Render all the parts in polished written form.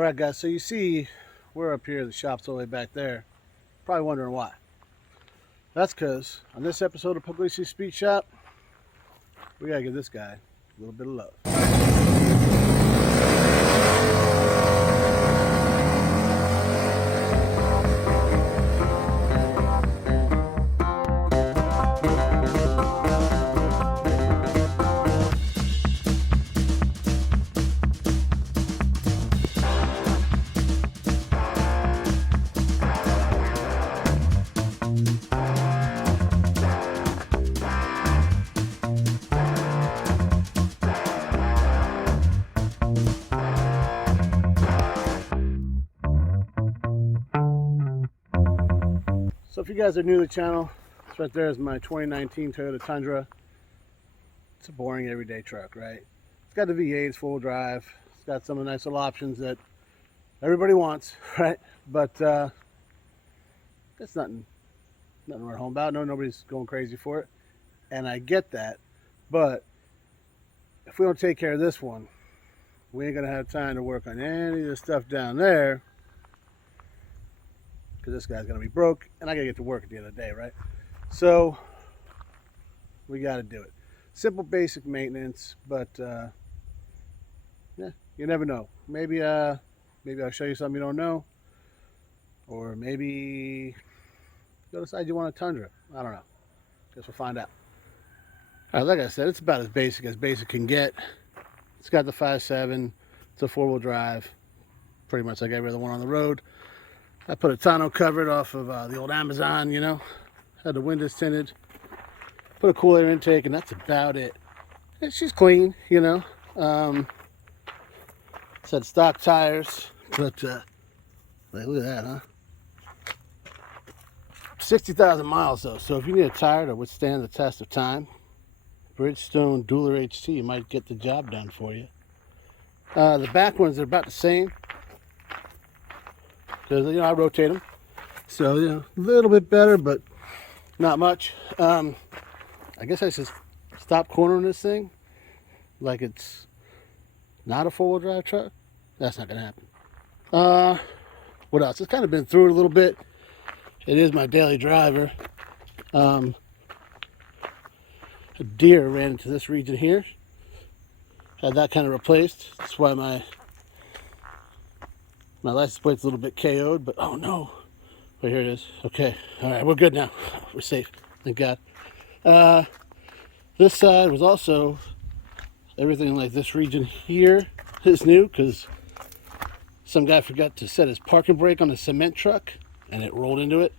All right, guys, so you see we're up here, the shop's all the way back there. Probably wondering why. That's because on this episode of Pugliese Speed Shop, we gotta give this guy a little bit of love. So if you guys are new to the channel, this right there is my 2019 Toyota Tundra. It's a boring everyday truck, right? It's got the V8, it's full drive. It's got some of the nice little options that everybody wants, right? But it's nothing to write home about. No, nobody's going crazy for it. And I get that. But if we don't take care of this one, we ain't gonna have time to work on any of the stuff down there, because this guy's gonna be broke and I gotta get to work at the end of the day, right? So we gotta do it. Simple, basic maintenance, but yeah, you never know. Maybe I'll show you something you don't know, or maybe you'll decide you want a Tundra. I don't know. Guess we'll find out. All right, like I said, it's about as basic can get. It's got the 5.7. It's a four-wheel drive, pretty much like every other one on the road. I put a tonneau covered off of the old Amazon, you know. Had the windows tinted. Put a cool air intake, and that's about it. And she's clean, you know. Said stock tires, but look at that, huh? 60,000 miles though, so if you need a tire to withstand the test of time, Bridgestone Dueler HT might get the job done for you. The back ones are about the same, because you know I rotate them, so you know a little bit better, but not much. I guess I should stop cornering this thing like it's not a four-wheel drive truck. That's not gonna happen. What else? It's kind of been through it a little bit. It is my daily driver. A deer ran into this region here. Had that kind of replaced. That's why my license plate's a little bit KO'd, but oh no. Wait, here it is. Okay. All right, we're good now. We're safe. Thank God. This side was also everything like this region here is new because some guy forgot to set his parking brake on the cement truck and it rolled into it.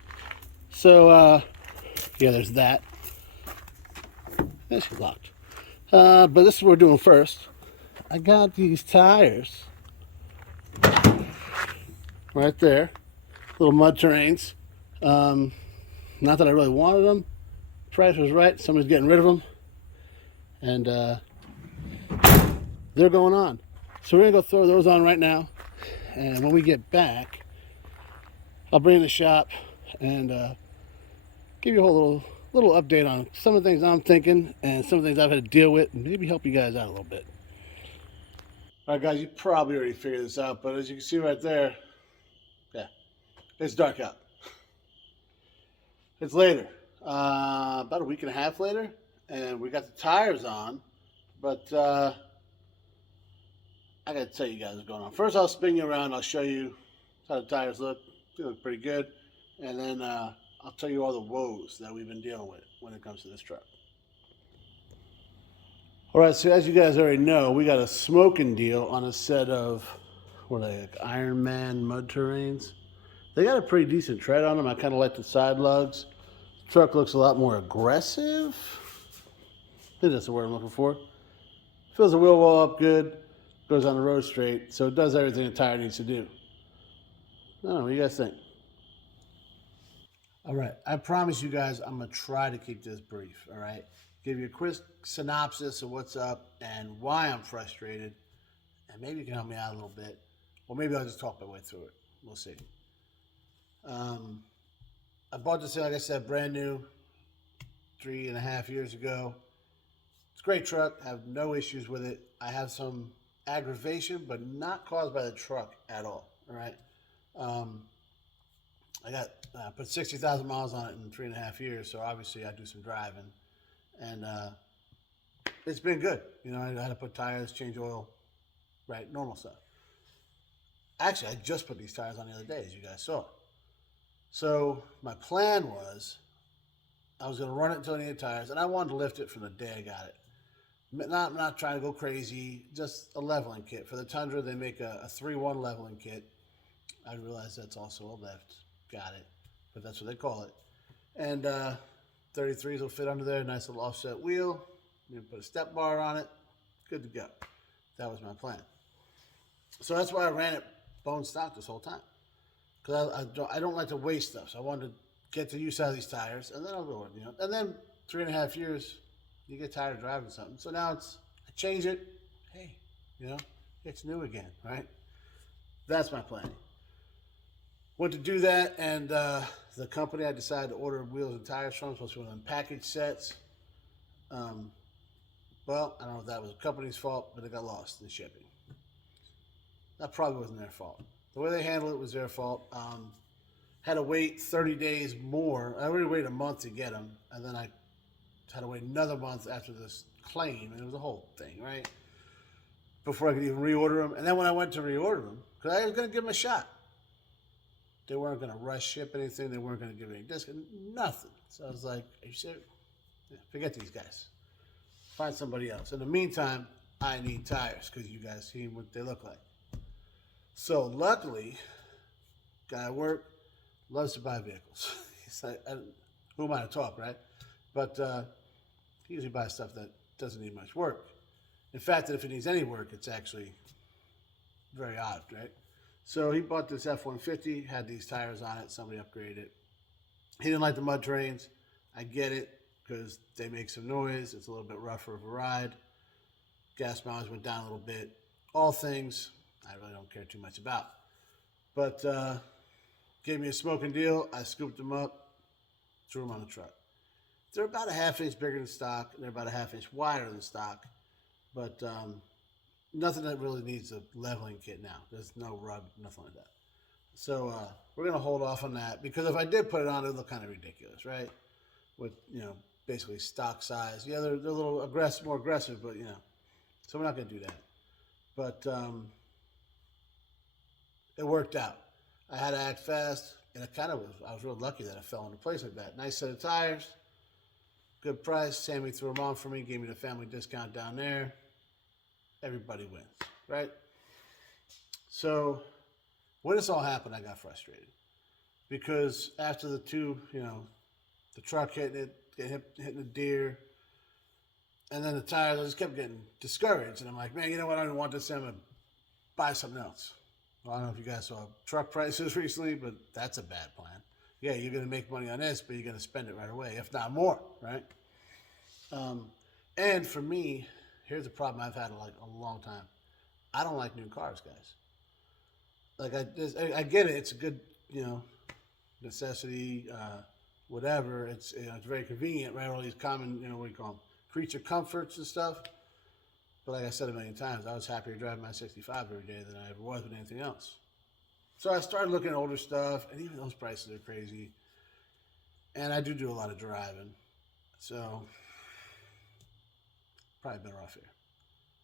So, yeah, there's that. It's locked. But this is what we're doing first. I got these tires right there. Little mud terrains. Not that I really wanted them. Price was right. Somebody's getting rid of them. And they're going on. So we're going to go throw those on right now. And when we get back, I'll bring in the shop and give you a whole little update on some of the things I'm thinking and some of the things I've had to deal with, and maybe help you guys out a little bit. All right, guys, you probably already figured this out, but as you can see right there, yeah, it's dark out. It's later, about a week and a half later, and we got the tires on, but I gotta tell you guys what's going on. First, I'll spin you around. I'll show you how the tires look. They look pretty good, and then I'll tell you all the woes that we've been dealing with when it comes to this truck. All right, so as you guys already know, we got a smoking deal on a set of, what are they, like Iron Man mud terrains. They got a pretty decent tread on them. I kind of like the side lugs. The truck looks a lot more aggressive. I think that's the word I'm looking for. Fills the wheel well up good, goes on the road straight, so it does everything a tire needs to do. I don't know, what do you guys think? All right, I promise you guys I'm going to try to keep this brief, all right? Give you a quick synopsis of what's up and why I'm frustrated, and maybe you can help me out a little bit, or maybe I'll just talk my way through it. We'll see. I bought this, like I said, brand new, 3.5 years ago. It's a great truck. I have no issues with it. I have some aggravation, but not caused by the truck at all. All right. Um, I got put 60,000 miles on it in 3.5 years, so obviously I do some driving, and it's been good. You know, I had to put tires, change oil, right, normal stuff. Actually, I just put these tires on the other day, as you guys saw. So my plan was I was going to run it until I needed tires, and I wanted to lift it from the day I got it. Not trying to go crazy, just a leveling kit. For the Tundra, they make a 3-1 leveling kit. I realize that's also a lift. Got it. But that's what they call it. And 33s will fit under there. Nice little offset wheel. You put a step bar on it. Good to go. That was my plan. So that's why I ran it bone stock this whole time. Because I don't like to waste stuff. So I wanted to get the use out of these tires. And then I'll go, you know. And then 3.5 years, you get tired of driving something. So now I change it. Hey, you know, it's new again, right? That's my plan. Went to do that, and the company I decided to order wheels and tires from, supposed to be one of them package sets. Well, I don't know if that was the company's fault, but it got lost in shipping. That probably wasn't their fault. The way they handled it was their fault. Had to wait 30 days more. I already waited a month to get them, and then I had to wait another month after this claim, and it was a whole thing, right? Before I could even reorder them. And then when I went to reorder them, because I was going to give them a shot, they weren't going to rush ship anything. They weren't going to give any discount, nothing. So I was like, are you serious? Yeah, forget these guys. Find somebody else. In the meantime, I need tires because you guys see what they look like. So luckily, guy at work loves to buy vehicles. He's like, who am I to talk, right? But he usually buys stuff that doesn't need much work. In fact, if it needs any work, it's actually very odd, right? So he bought this F-150, had these tires on it. Somebody upgraded it. He didn't like the mud terrains. I get it because they make some noise. It's a little bit rougher of a ride. Gas mileage went down a little bit. All things I really don't care too much about. But gave me a smoking deal. I scooped them up, threw them on the truck. They're about a half-inch bigger than stock. They're about a half-inch wider than stock. But nothing that really needs a leveling kit now. There's no rub, nothing like that. So we're going to hold off on that because if I did put it on, it would look kind of ridiculous, right? With, you know, basically stock size. Yeah, they're a little aggressive, more aggressive, but, you know. So we're not going to do that. But it worked out. I had to act fast, and I was real lucky that I fell into place like that. Nice set of tires, good price. Sammy threw them on for me, gave me the family discount down there. Everybody wins, right? So when this all happened, I got frustrated because after the two, you know, the truck hitting the deer, and then the tires, I just kept getting discouraged. And I'm like, man, you know what? I don't want this. I'm going to buy something else. Well, I don't know if you guys saw truck prices recently, but that's a bad plan. Yeah, you're going to make money on this, but you're going to spend it right away, if not more, right? And for me, here's a problem I've had like a long time. I don't like new cars, guys. Like I get it. It's a good, you know, necessity, whatever. It's, you know, it's very convenient, right? All these common, you know, what do you call them? Creature comforts and stuff. But like I said a million times, I was happier driving my 65 every day than I ever was with anything else. So I started looking at older stuff, and even those prices are crazy. And I do a lot of driving. So probably better off here.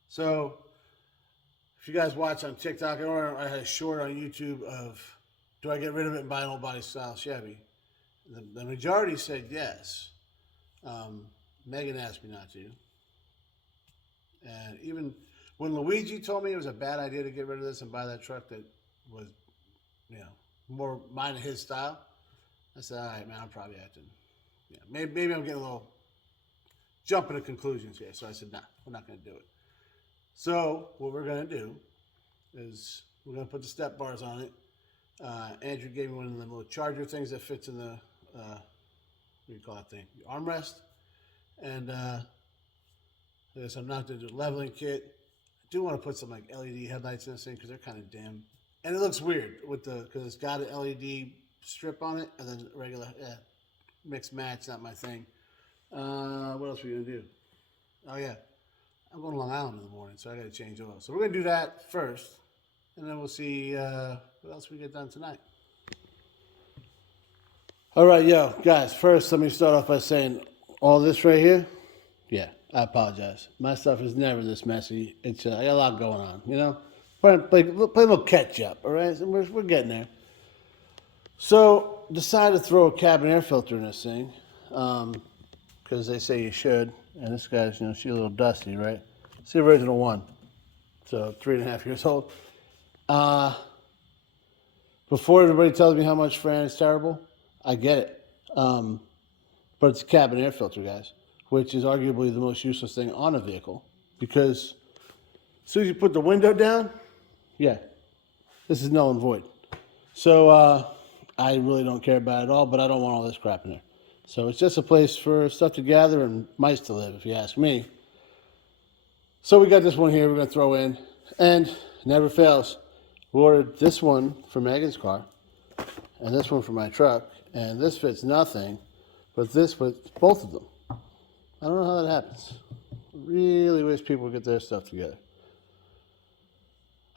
So if you guys watch on TikTok, or I had a short on YouTube of, do I get rid of it and buy an old body style Chevy? The majority said yes. Megan asked me not to. And even when Luigi told me it was a bad idea to get rid of this and buy that truck that was, you know, more mine and his style, I said, all right, man, I'm probably acting. Yeah, maybe I'm getting a little jumping to conclusions here. So I said, nah, we're not going to do it. So what we're going to do is we're going to put the step bars on it. Andrew gave me one of the little charger things that fits in the, what do you call that thing? The armrest. And so I'm not going to do a leveling kit. I do want to put some like LED headlights in this thing because they're kind of dim. And it looks weird with because it's got an LED strip on it and then regular, mixed match, not my thing. What else are we going to do? Oh, yeah. I'm going to Long Island in the morning, so I got to change oil. So we're going to do that first, and then we'll see what else we get done tonight. All right, yo, guys, first let me start off by saying all this right here, yeah, I apologize. My stuff is never this messy. It's I got a lot going on, you know? Play a little catch up, all right? We're getting there. So, decided to throw a cabin air filter in this thing, because they say you should. And this guy's, she's a little dusty, right? It's the original one, so 3.5 years old. Before everybody tells me how much Fran is terrible, I get it. But it's a cabin air filter, guys, which is arguably the most useless thing on a vehicle, because as soon as you put the window down, yeah, this is null and void. So I really don't care about it at all, but I don't want all this crap in there. So it's just a place for stuff to gather and mice to live, if you ask me. So we got this one here we're going to throw in, and never fails. We ordered this one for Megan's car, and this one for my truck, and this fits nothing, but this fits both of them. I don't know how that happens. Really wish people would get their stuff together.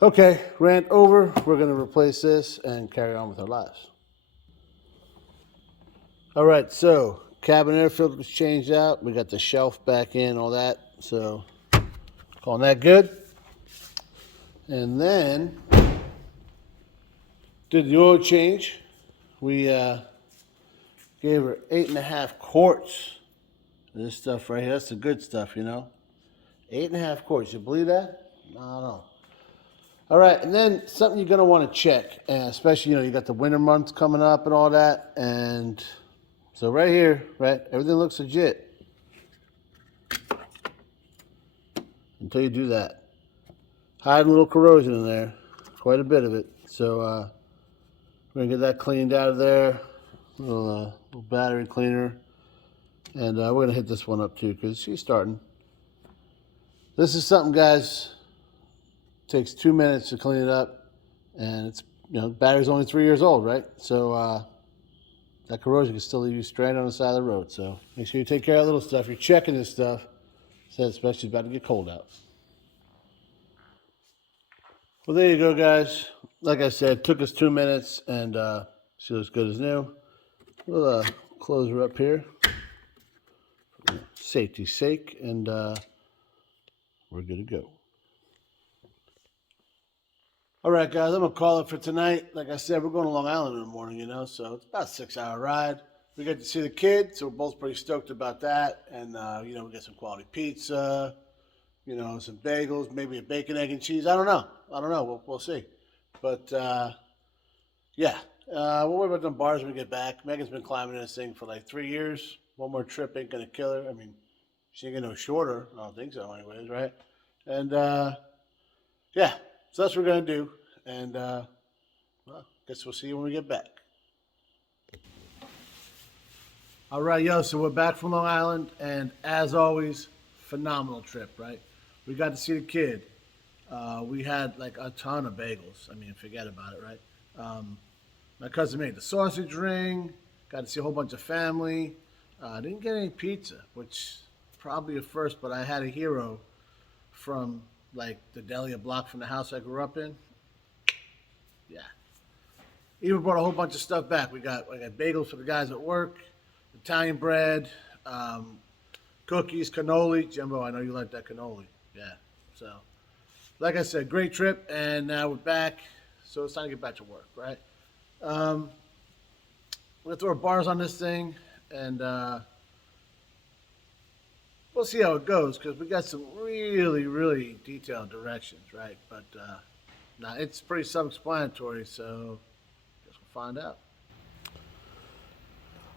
Okay, rant over. We're going to replace this and carry on with our lives. All right, so cabin air filter was changed out. We got the shelf back in, all that. So calling that good. And then did the oil change. We gave her 8.5 quarts of this stuff right here. That's the good stuff, 8.5 quarts. You believe that? I don't know. All right, and then something you're gonna want to check, especially you got the winter months coming up and all that, and so right here, right, everything looks legit until you do that. Hiding a little corrosion in there, quite a bit of it. So we're gonna get that cleaned out of there, little battery cleaner, and we're gonna hit this one up too because she's starting. This is something, guys. Takes 2 minutes to clean it up, and it's the battery's only 3 years old, right? So that corrosion can still leave you stranded on the side of the road. So make sure you take care of that little stuff. You're checking this stuff, especially it's about to get cold out. Well, there you go, guys. Like I said, took us 2 minutes, and she looks good as new. We'll close her up here, for safety's sake, and we're good to go. All right, guys, I'm going to call it for tonight. Like I said, we're going to Long Island in the morning, so it's about a 6-hour ride. We get to see the kids, so we're both pretty stoked about that. And, we get some quality pizza, some bagels, maybe a bacon, egg, and cheese. I don't know. We'll see. But, yeah, we'll worry about them bars when we get back. Megan's been climbing this thing for like 3 years. One more trip ain't going to kill her. I mean, she ain't going to go shorter. I don't think so anyways, right? And, yeah. So that's what we're going to do, and, guess we'll see you when we get back. All right, so we're back from Long Island, and as always, phenomenal trip, right? We got to see the kid. We had, like, a ton of bagels. I mean, forget about it, right? My cousin made the sausage ring, got to see a whole bunch of family. Didn't get any pizza, which probably a first, but I had a hero from like the deli a block from the house I grew up in. Yeah. Even brought a whole bunch of stuff back. I got bagels for the guys at work, Italian bread, cookies, cannoli. Jimbo, I know you like that cannoli. Yeah. So, like I said, great trip, and now we're back. So it's time to get back to work, right? We're gonna throw our bars on this thing, and we'll see how it goes, because we got some really, really detailed directions, right? But nah, it's pretty self-explanatory, so I guess we'll find out.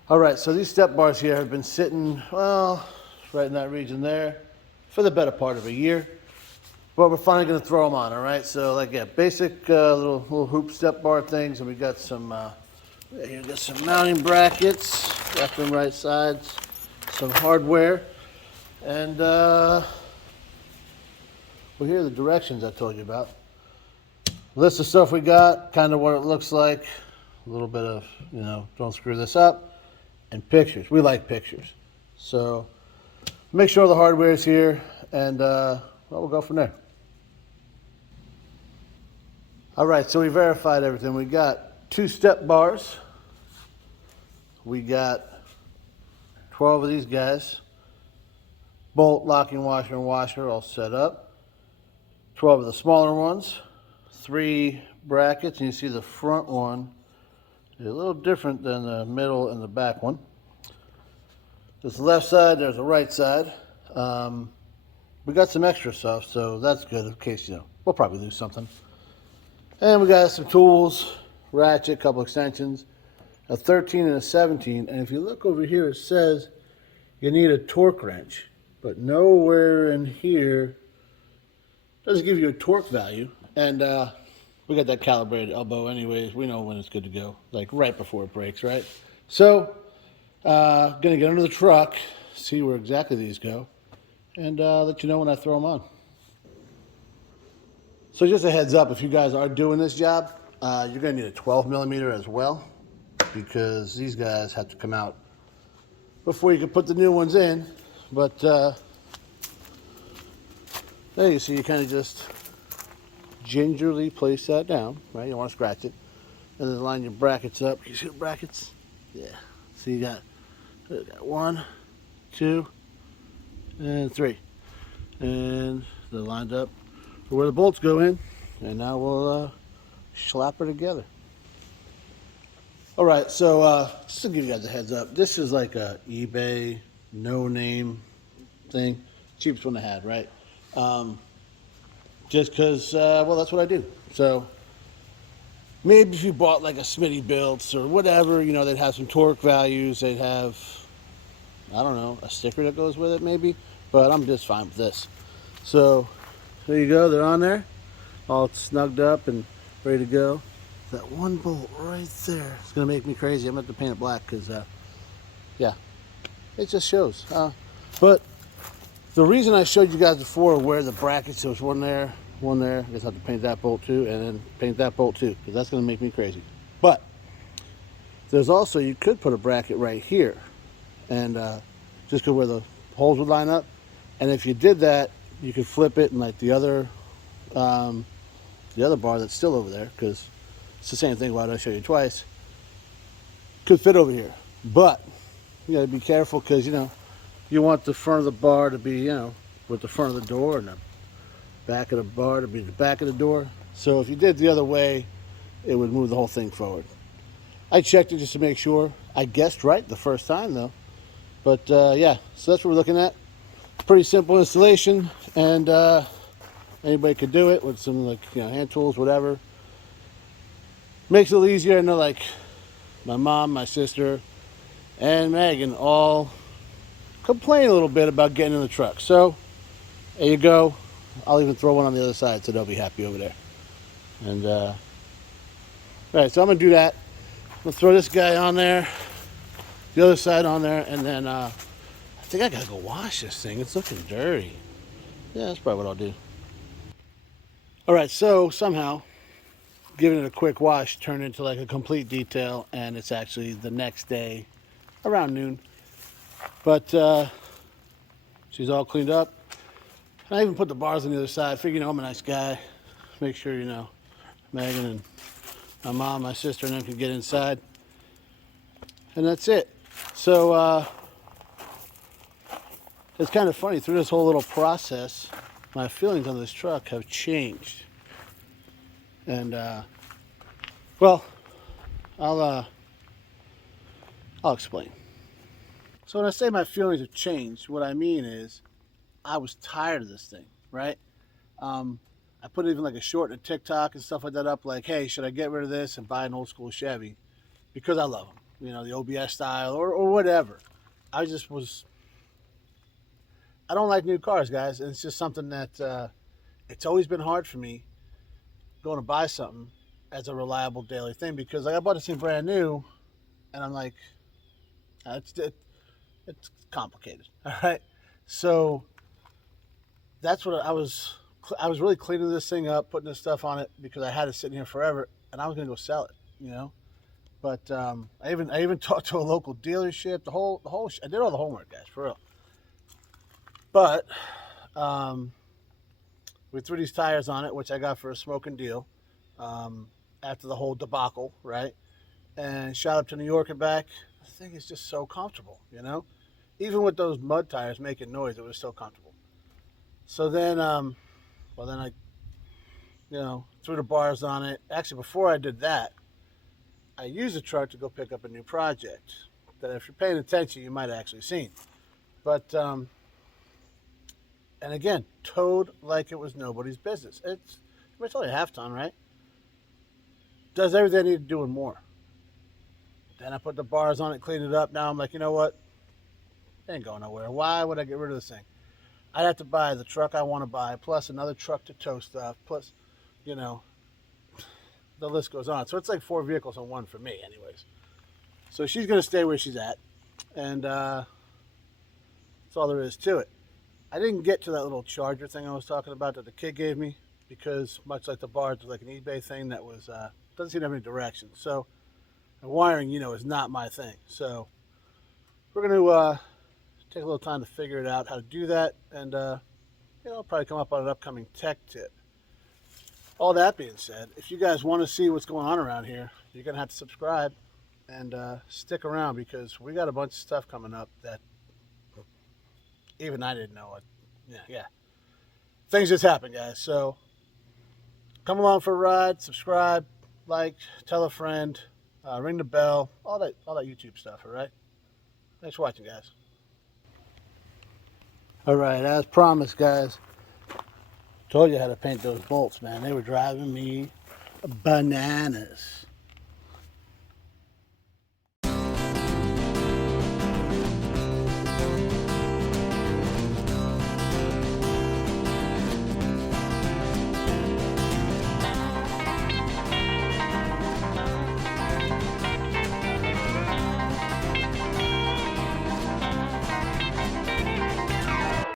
All right, so these step bars here have been sitting, well, right in that region there for the better part of a year. But we're finally going to throw them on, all right? So, like, yeah, basic little hoop step bar things, and we got some, here, got some mounting brackets, left and right sides, some hardware. And well, here are the directions I told you about. List of stuff we got, kind of what it looks like, a little bit of, don't screw this up, and pictures. We like pictures. So make sure the hardware is here, and we'll go from there. All right, so we verified everything. We got 2 step bars. We got 12 of these guys. Bolt, locking washer, and washer all set up. 12 of the smaller ones. 3 brackets, and you see the front one is a little different than the middle and the back one. There's the left side, there's the right side. We got some extra stuff, so that's good in case, we'll probably lose something. And we got some tools, ratchet, couple extensions, a 13 and a 17. And if you look over here, it says you need a torque wrench, but nowhere in here does it give you a torque value. And we got that calibrated elbow anyways. We know when it's good to go, like right before it breaks, right? So, gonna get under the truck, see where exactly these go, and let you know when I throw them on. So just a heads up, if you guys are doing this job, you're gonna need a 12 millimeter as well, because these guys have to come out before you can put the new ones in. But there you see, you kind of just gingerly place that down, right? You don't want to scratch it. And then line your brackets up. You see the brackets? Yeah. So you got 1, 2, and 3. And they're lined up for where the bolts go in. And now we'll slap her together. All right, so just to give you guys a heads up, this is like a eBay no-name thing. Cheapest one I had, right? Just because, well, that's what I do. So maybe if you bought like a Smitty Builds or whatever, they'd have some torque values. They'd have, I don't know, a sticker that goes with it maybe. But I'm just fine with this. So there you go. They're on there, all snugged up and ready to go. That one bolt right there, it's going to make me crazy. I'm going to have to paint it black because, yeah, it just shows. But the reason I showed you guys before where the brackets, there was one there, I guess I have to paint that bolt too, and then paint that bolt too, because that's going to make me crazy. But there's also, you could put a bracket right here, and just go where the holes would line up. And if you did that, you could flip it, and like the other bar that's still over there, because it's the same thing. Why did I show you twice? Could fit over here, but you got to be careful because you want the front of the bar to be with the front of the door, and the back of the bar to be the back of the door. So if you did the other way, it would move the whole thing forward. I checked it just to make sure. I guessed right the first time though. But yeah, so that's what we're looking at. Pretty simple installation, and anybody could do it with some hand tools, whatever. Makes it a little easier. I know like my mom, my sister, and Megan all complain a little bit about getting in the truck. So there you go. I'll even throw one on the other side so they'll be happy over there. And all right, so I'm gonna do that. I'm gonna throw this guy on there, the other side on there, and then I think I gotta go wash this thing. It's looking dirty. Yeah, that's probably what I'll do. All right, so somehow giving it a quick wash turned into like a complete detail, and it's actually the next day around noon. But she's all cleaned up. And I even put the bars on the other side. Figure, I'm a nice guy. Make sure, Megan and my mom, my sister, and them can get inside. And that's it. So it's kind of funny. Through this whole little process, my feelings on this truck have changed. And well, I'll explain. So when I say my feelings have changed, what I mean is I was tired of this thing, right? I put even like a short and a TikTok and stuff like that up, like, hey, should I get rid of this and buy an old school Chevy? Because I love them, the OBS style or whatever. I don't like new cars, guys. And it's just something that it's always been hard for me going to buy something as a reliable daily thing, because like I bought this thing brand new, and I'm like, it's complicated, all right? So that's what I was really cleaning this thing up, putting this stuff on it because I had it sitting here forever, and I was gonna go sell it, But I even talked to a local dealership. I did all the homework, guys, for real. But We threw these tires on it, which I got for a smoking deal after the whole debacle, right? And shot up to New York and back. The thing is just so comfortable, you know? Even with those mud tires making noise, it was so comfortable. So then, well, then I, threw the bars on it. Actually, before I did that, I used the truck to go pick up a new project that, if you're paying attention, you might have actually seen. But, and again, towed like it was nobody's business. It's only a half ton, right? Does everything I need to do and more. Then I put the bars on it, cleaned it up. Now I'm like, you know what? It ain't going nowhere. Why would I get rid of this thing? I'd have to buy the truck I want to buy, plus another truck to tow stuff, plus, you know, the list goes on. So it's like 4 vehicles on one for me, anyways. So she's going to stay where she's at, and that's all there is to it. I didn't get to that little charger thing I was talking about that the kid gave me because, much like the bars, it was like an eBay thing that was doesn't seem to have any direction. So, and wiring, is not my thing. So we're going to take a little time to figure it out how to do that, and probably come up on an upcoming tech tip. All that being said, if you guys want to see what's going on around here, you're going to have to subscribe and stick around, because we got a bunch of stuff coming up that even I didn't know. Yeah. Things just happen, guys. So come along for a ride, subscribe, like, tell a friend, ring the bell, all that YouTube stuff, all right? Thanks for watching, guys. All right, as promised, guys. Told you how to paint those bolts, man. They were driving me bananas.